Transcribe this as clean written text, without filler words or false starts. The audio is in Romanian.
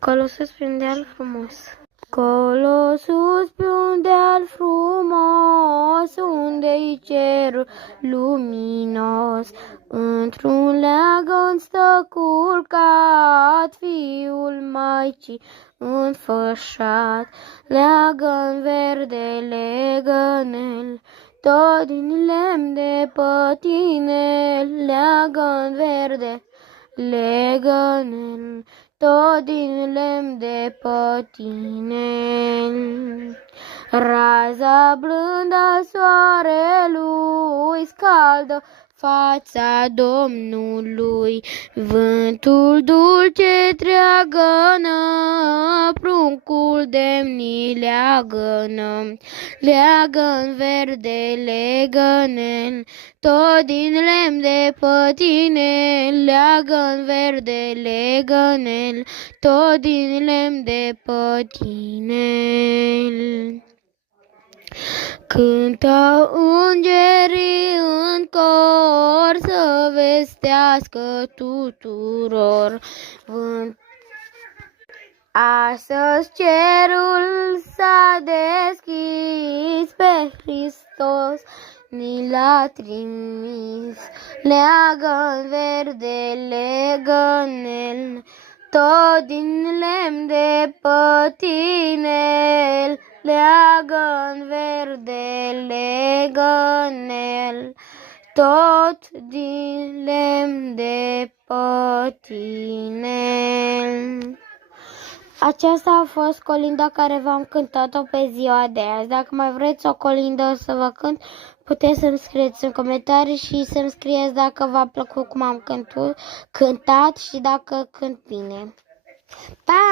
Colo sus pe un deal frumos. Colo sus pe un deal frumos, unde-i cerul luminos, într-un leagăn stă culcat fiul Maicii înfășat. Leagăn verde, legănel, tot din lemn de pătinel. Leagăn verde, legănel, tot din lemn de pătinel. Raza blândă a soarelui scaldă fața Domnului, vântul dulce treagănă, pruncul demnii leagănă. Leagăn verde, legănel, tot din lemn de pătinel. Leagăn verde, legănel, tot din lemn de pătinel. Cântă îngerii în cor să vestească tuturor. Astăzi cerul s-a deschis, pe Hristos ni l-a trimis. Leagăn verde, legănel, tot din lemn de pătinel. Leagăn verde, legănel, tot din lemn de pătinel. Aceasta a fost colinda care v-am cântat-o pe ziua de azi. Dacă mai vreți o colindă să vă cânt, puteți să-mi scrieți în comentarii și să-mi scrieți dacă v-a plăcut cum am cântat și dacă cânt bine. Pa!